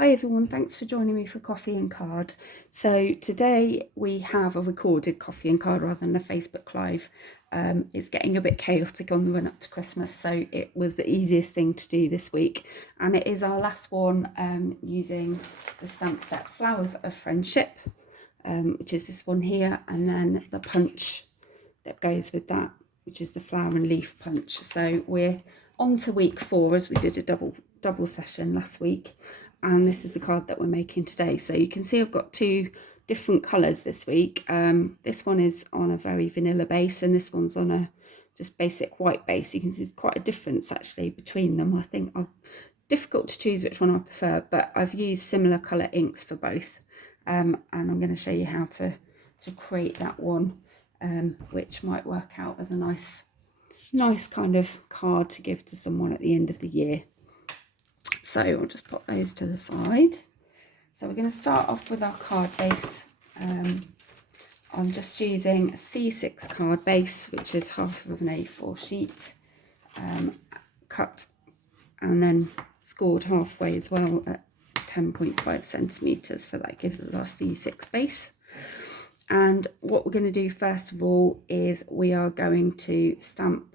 Hi everyone, thanks for joining me for Coffee and Card. So today we have a recorded Coffee and Card rather than a Facebook Live. It's getting a bit chaotic on the run up to Christmas, so it was the easiest thing to do this week. And it is our last one using the stamp set Flowers of Friendship, which is this one here, and then the punch that goes with that, which is the flower and leaf punch. So we're on to week 4 as we did a double session last week. And this is the card that we're making today. So you can see I've got 2 different colours this week. This one is on a very vanilla base and this one's on a just basic white base. You can see there's quite a difference actually between them. I think I'm difficult to choose which one I prefer, but I've used similar colour inks for both. And I'm going to show you how to create that one, which might work out as a nice kind of card to give to someone at the end of the year. So I'll just pop those to the side. So we're going to start off with our card base. I'm just using a C6 card base, which is half of an A4 sheet, cut and then scored halfway as well at 10.5 centimetres. So that gives us our C6 base. And what we're going to do first of all is we are going to stamp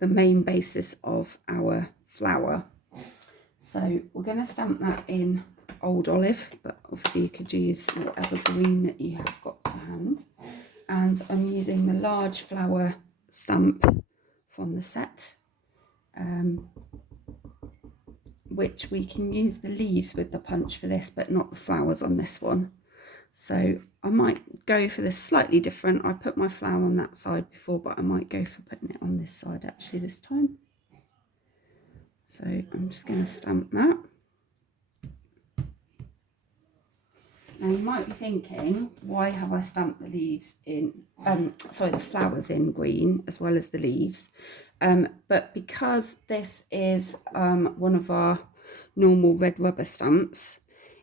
the main basis of our flower. So we're going to stamp that in Old Olive, but obviously you could use whatever green that you have got to hand. And I'm using the large flower stamp from the set, which we can use the leaves with the punch for this, but not the flowers on this one. So I might go for this slightly different. I put my flower on that side before, but I might go for putting it on this side actually this time. So I'm just going to stamp that. Now you might be thinking, why have I stamped the leaves in, the flowers in green as well as the leaves? But because this is one of our normal red rubber stamps,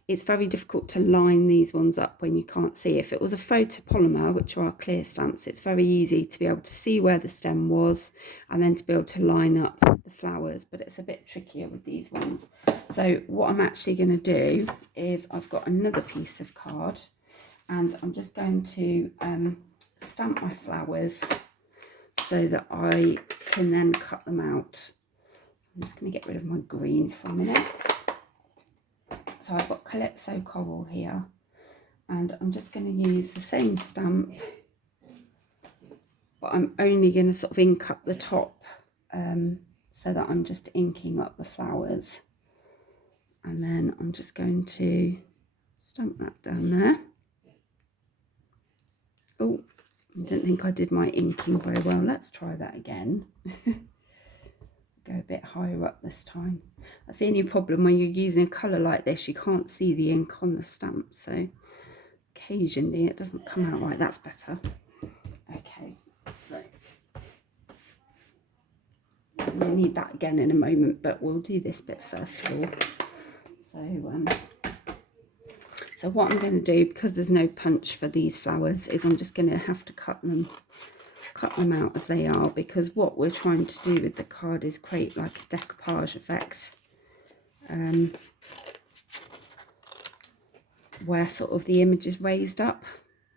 it's very difficult to line these ones up when you can't see. If it was a photopolymer, which are our clear stamps, it's very easy to be able to see where the stem was and then to be able to line up the flowers, but it's a bit trickier with these ones. So what I'm actually going to do is I've got another piece of card and I'm just going to stamp my flowers so that I can then cut them out. I'm just going to get rid of my green for a minute. So I've got Calypso Coral here and I'm just going to use the same stamp, but I'm only going to sort of ink up the top so that I'm just inking up the flowers. And then I'm just going to stamp that down there. Oh, I don't think I did my inking very well. Let's try that again. Go a bit higher up this time. That's the only problem when you're using a colour like this, you can't see the ink on the stamp, so occasionally it doesn't come out right. That's better. Okay, so we'll need that again in a moment, but we'll do this bit first of all. So what I'm going to do, because there's no punch for these flowers, is I'm just going to have to cut them out as they are, because what we're trying to do with the card is create like a decoupage effect, where sort of the image is raised up,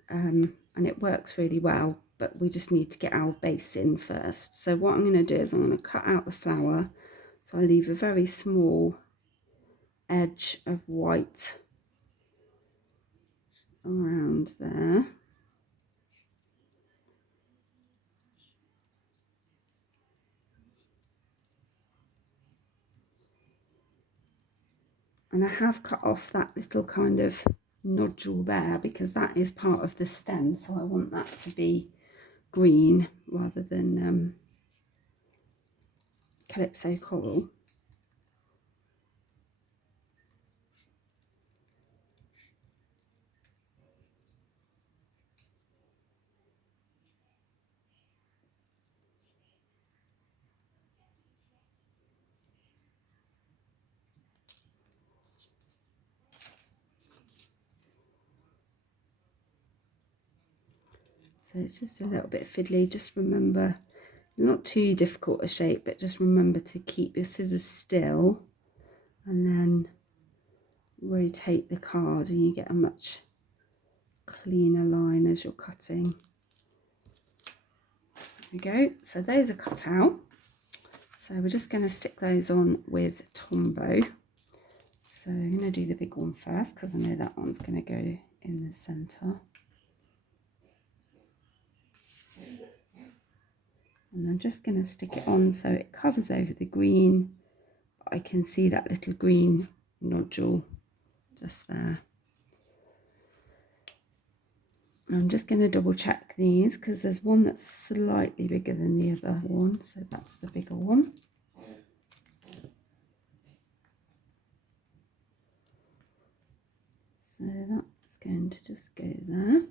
and it works really well, but we just need to get our base in first. So what I'm going to do is I'm going to cut out the flower, so I leave a very small edge of white around there. And I have cut off that little kind of nodule there because that is part of the stem, so I want that to be green rather than Calypso Coral. So it's just a little bit fiddly. Just remember, not too difficult a shape, but just remember to keep your scissors still and then rotate the card and you get a much cleaner line as you're cutting. There we go. So those are cut out. So we're just going to stick those on with Tombow. So I'm going to do the big one first because I know that one's going to go in the centre. And I'm just going to stick it on so it covers over the green. But I can see that little green nodule just there. I'm just going to double check these because there's one that's slightly bigger than the other one, so that's the bigger one. So that's going to just go there,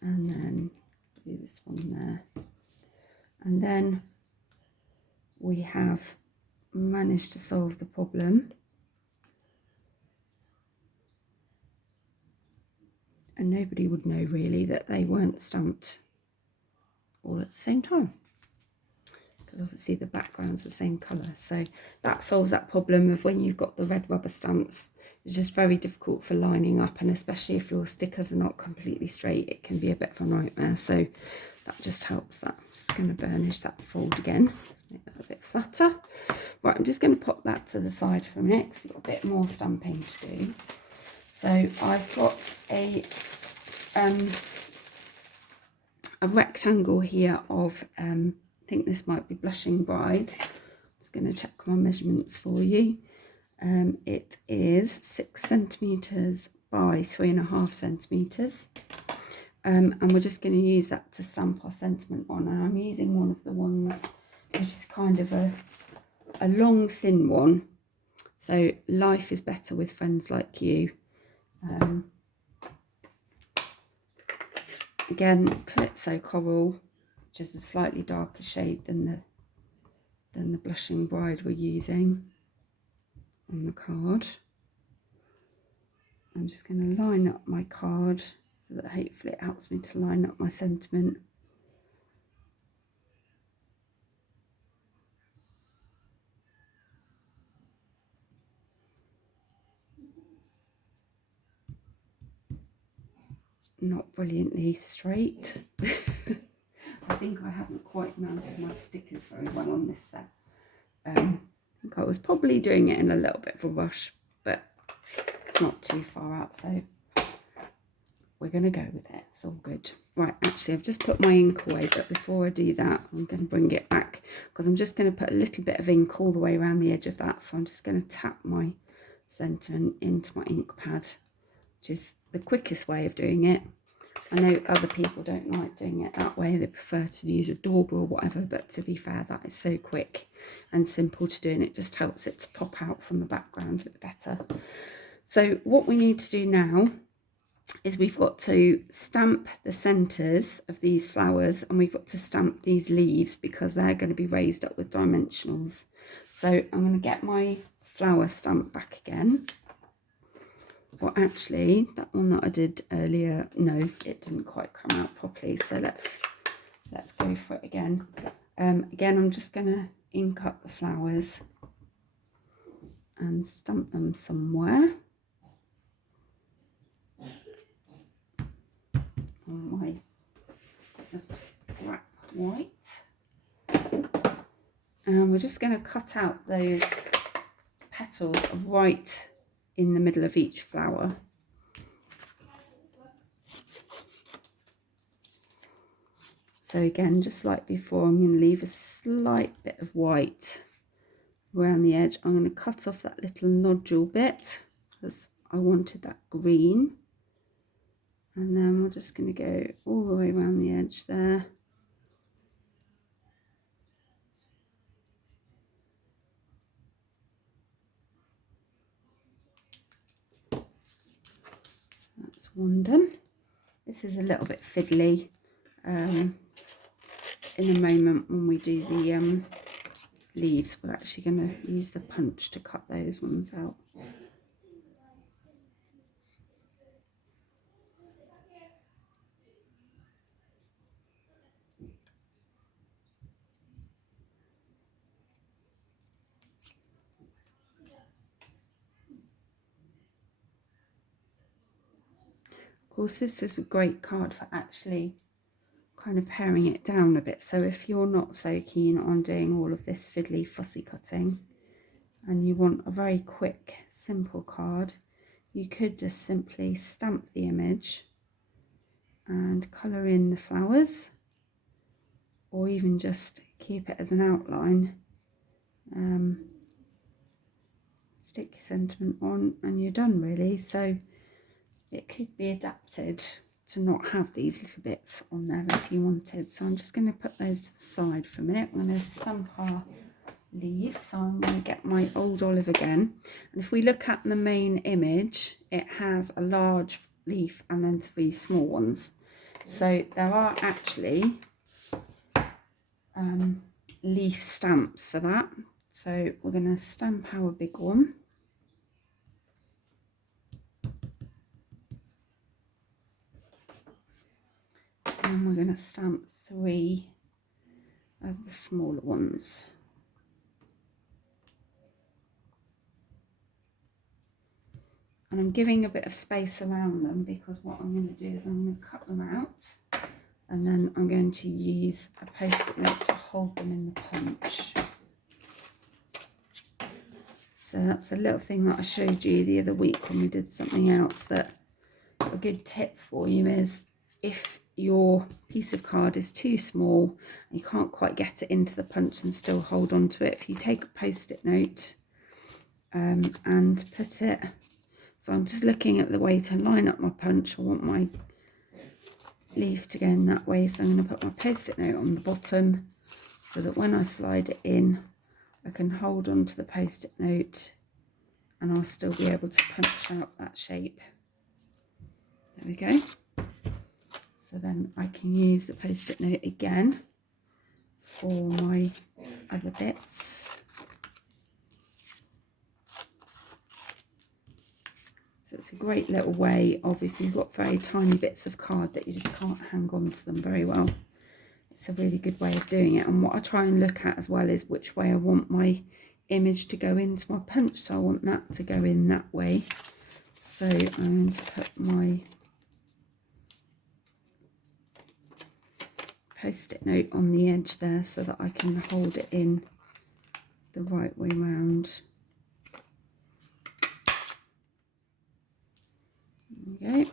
and then do this one there, and then we have managed to solve the problem. And nobody would know really that they weren't stamped all at the same time, because obviously the background's the same colour. So that solves that problem of when you've got the red rubber stamps. It's just very difficult for lining up, and especially if your stickers are not completely straight, it can be a bit of a nightmare. So that just helps that. I'm just going to burnish that fold again, just make that a bit flatter. Right, I'm just going to pop that to the side for a minute because we've got a bit more stamping to do. So I've got a rectangle here of, I think this might be Blushing Bride. I'm just going to check my measurements for you. It is 6 centimetres by 3.5 centimetres. And we're just going to use that to stamp our sentiment on. And I'm using one of the ones which is kind of a long, thin one. So life is better with friends like you. Again, Calypso Coral, which is a slightly darker shade than the Blushing Bride we're using on the card. I'm just going to line up my card so that hopefully it helps me to line up my sentiment. Not brilliantly straight. I think I haven't quite mounted my stickers very well on this set. I think I was probably doing it in a little bit of a rush, but it's not too far out, so we're going to go with it. It's all good. Right, actually I've just put my ink away, but before I do that I'm going to bring it back because I'm just going to put a little bit of ink all the way around the edge of that. So I'm just going to tap my sentiment into my ink pad, which is the quickest way of doing it. I know other people don't like doing it that way. They prefer to use a dauber or whatever, but to be fair, that is so quick and simple to do, and it just helps it to pop out from the background a bit better. So what we need to do now is we've got to stamp the centres of these flowers, and we've got to stamp these leaves because they're going to be raised up with dimensionals. So I'm going to get my flower stamp back again. Well, actually, that one that I did earlier, no, it didn't quite come out properly. So let's go for it again. Again, I'm just going to ink up the flowers and stamp them somewhere on my scrap white. And we're just going to cut out those petals right in the middle of each flower. So again, just like before, I'm going to leave a slight bit of white around the edge. I'm going to cut off that little nodule bit because I wanted that green. And then we're just going to go all the way around the edge there. That's one done. This is a little bit fiddly in a moment when we do the leaves. We're actually going to use the punch to cut those ones out. course, this is a great card for actually kind of paring it down a bit. So if you're not so keen on doing all of this fiddly fussy cutting and you want a very quick, simple card, you could just simply stamp the image and colour in the flowers, or even just keep it as an outline. Stick your sentiment on and you're done, really. So it could be adapted to not have these little bits on there if you wanted. So I'm just going to put those to the side for a minute. I'm going to stamp our leaves. So I'm going to get my old olive again. And if we look at the main image, it has a large leaf and then 3 small ones. So there are actually leaf stamps for that. So we're going to stamp our big one. And we're going to stamp 3 of the smaller ones. And I'm giving a bit of space around them because what I'm going to do is I'm going to cut them out, and then I'm going to use a post-it note to hold them in the punch. So that's a little thing that I showed you the other week when we did something else, that a good tip for you is if your piece of card is too small and you can't quite get it into the punch and still hold on to it, if you take a post-it note and put it, so I'm just looking at the way to line up my punch. I want my leaf to go in that way, so I'm going to put my post-it note on the bottom so that when I slide it in, I can hold on to the post-it note and I'll still be able to punch out that shape. There we go. So then I can use the post-it note again for my other bits. So it's a great little way of, if you've got very tiny bits of card that you just can't hang on to them very well, it's a really good way of doing it. And what I try and look at as well is which way I want my image to go into my punch. So I want that to go in that way. So I'm going to put my post-it note on the edge there so that I can hold it in the right way round. There we go.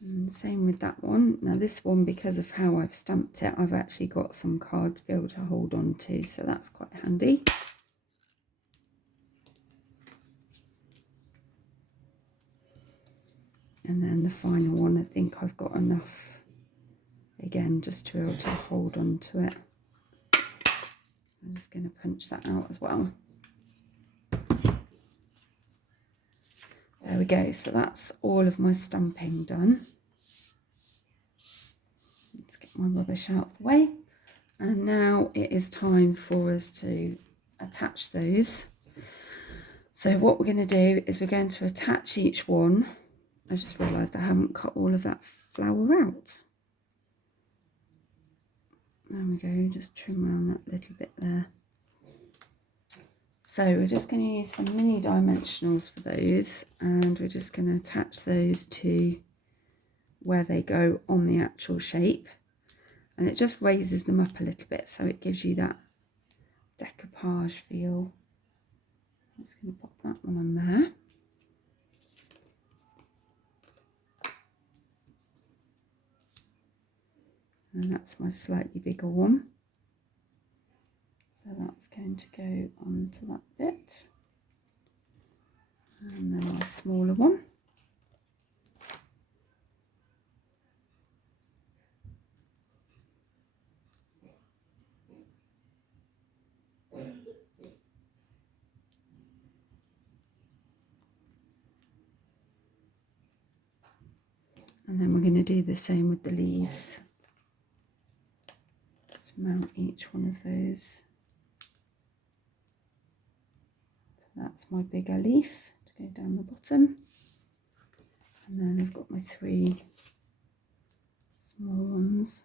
And same with that one. Now this one, because of how I've stamped it, I've actually got some card to be able to hold on to, so that's quite handy. And then the final one, I think I've got enough, again, just to be able to hold on to it. I'm just going to punch that out as well. There we go. So that's all of my stamping done. Let's get my rubbish out of the way. And now it is time for us to attach those. So what we're going to do is we're going to attach each one. I just realised I haven't cut all of that flower out. There we go, just trim around that little bit there. So we're just going to use some mini dimensionals for those, and we're just going to attach those to where they go on the actual shape. And it just raises them up a little bit, so it gives you that decoupage feel. I'm just going to pop that one on there. And that's my slightly bigger one. So that's going to go onto that bit. And then my smaller one. And then we're going to do the same with the leaves. Just mount each one of those. So that's my bigger leaf to go down the bottom. And then I've got my 3 small ones.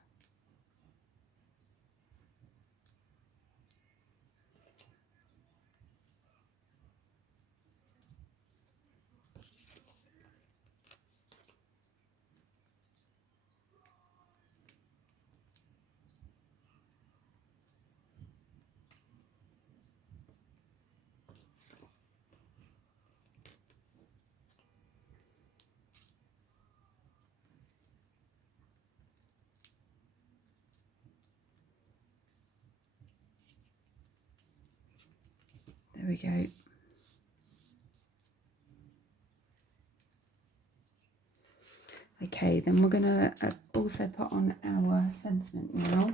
There we go. Okay, then we're going to also put on our sentiment now.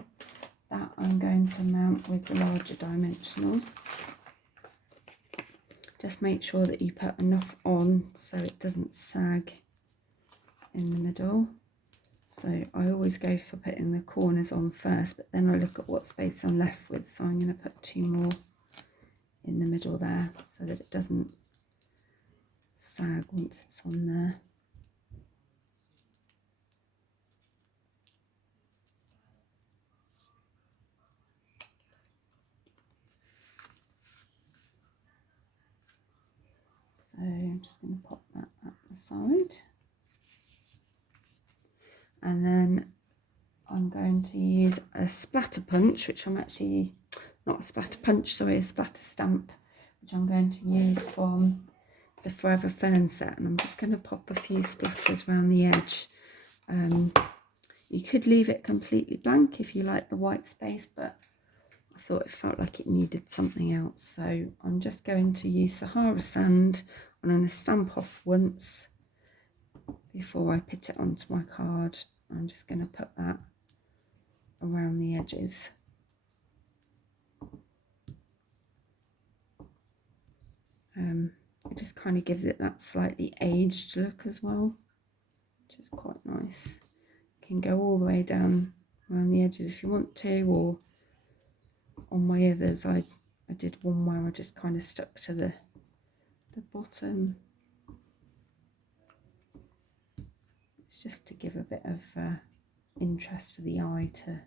That I'm going to mount with the larger dimensionals. Just make sure that you put enough on so it doesn't sag in the middle. So I always go for putting the corners on first, but then I look at what space I'm left with. So I'm going to put 2 more in the middle there so that it doesn't sag once it's on there. So I'm just going to pop that at the side. And then I'm going to use a splatter punch, which I'm actually, not a splatter punch, sorry, a splatter stamp, which I'm going to use from the Forever Fern set. And I'm just going to pop a few splatters around the edge. You could leave it completely blank if you like the white space, but I thought it felt like it needed something else. So I'm just going to use Sahara sand. I'm going to stamp off once before I put it onto my card. I'm just going to put that around the edges. It just kind of gives it that slightly aged look as well, which is quite nice. You can go all the way down around the edges if you want to, or on my others I did one where I just kind of stuck to the bottom. It's just to give a bit of interest for the eye to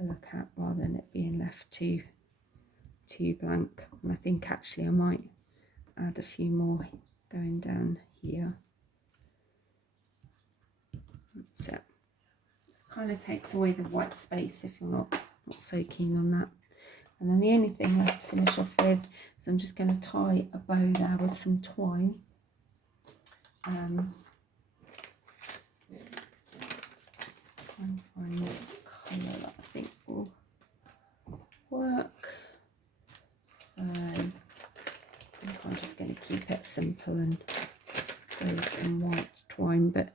look at, rather than it being left too blank. And I think actually I might add a few more going down here. That's it. This kind of takes away the white space if you're not so keen on that. And then the only thing left to finish off with is I'm just going to tie a bow there with some twine. And find a colour that I think will work. So I think I'm just going to keep it simple and go with some white twine, but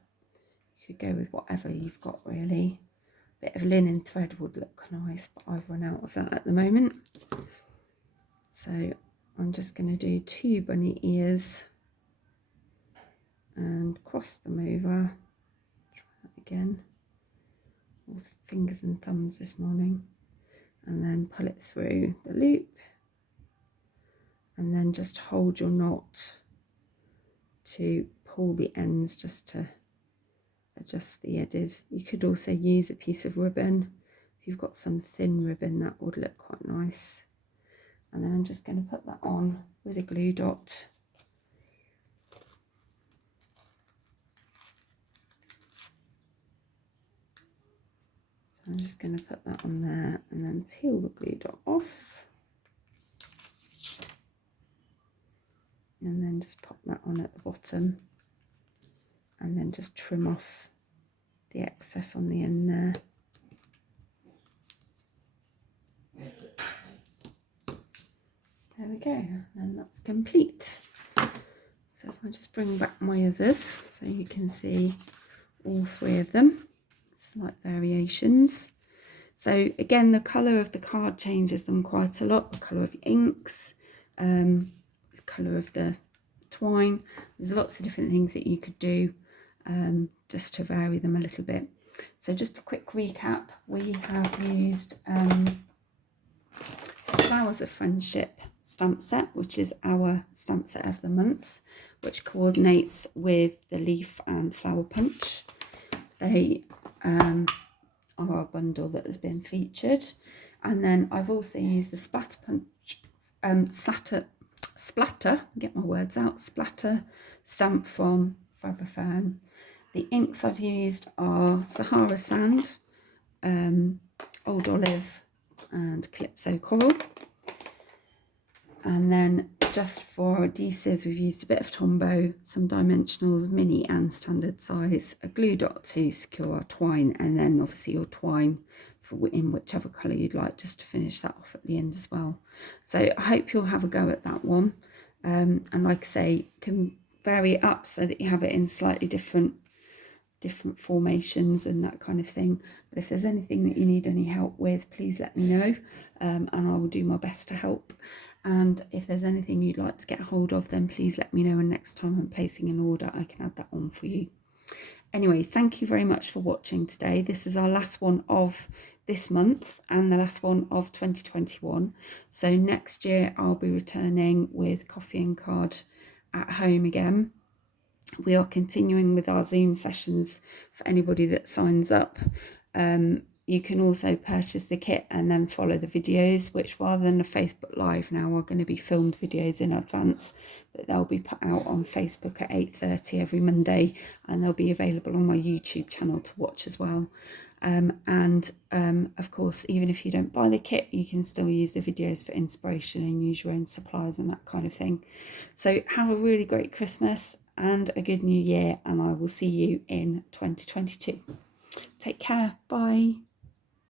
you could go with whatever you've got really. A bit of linen thread would look nice, but I've run out of that at the moment. So I'm just going to do 2 bunny ears and cross them over. Try that again. All fingers and thumbs this morning. And then pull it through the loop. And then just hold your knot to pull the ends just to adjust the edges. You could also use a piece of ribbon. If you've got some thin ribbon, that would look quite nice. And then I'm just going to put that on with a glue dot. So I'm just going to put that on there and then peel the glue dot off. And then just pop that on at the bottom. And then just trim off the excess on the end there. There we go, and that's complete. So if I just bring back my others so you can see all 3 of them, slight variations. So again, the colour of the card changes them quite a lot. The colour of the inks, the colour of the twine. There's lots of different things that you could do just to vary them a little bit. So just a quick recap, we have used Flowers of Friendship stamp set, which is our stamp set of the month, which coordinates with the leaf and flower punch. They are our bundle that has been featured. And then I've also used the splatter punch, splatter, get my words out, splatter stamp from Forever Fern. The inks I've used are Sahara sand, Old Olive and Calypso coral. And then just for adhesives, we've used a bit of Tombow, some dimensionals, mini and standard size, a glue dot to secure our twine, and then obviously your twine in whichever colour you'd like, just to finish that off at the end as well. So I hope you'll have a go at that one. And like I say, can vary it up so that you have it in slightly different formations and that kind of thing. But if there's anything that you need any help with, please let me know, and I will do my best to help. And if there's anything you'd like to get hold of, then please let me know, and next time I'm placing an order I can add that on for you. Anyway, thank you very much for watching today. This is our last one of this month and the last one of 2021. So next year I'll be returning with coffee and card at home again. We are continuing with our Zoom sessions for anybody that signs up. You can also purchase the kit and then follow the videos, which rather than a Facebook Live now are going to be filmed videos in advance, but they'll be put out on Facebook at 8:30 every Monday, and they'll be available on my YouTube channel to watch as well. Of course, even if you don't buy the kit, you can still use the videos for inspiration and use your own supplies and that kind of thing. So have a really great Christmas and a good new year, and I will see you in 2022. Take care. Bye.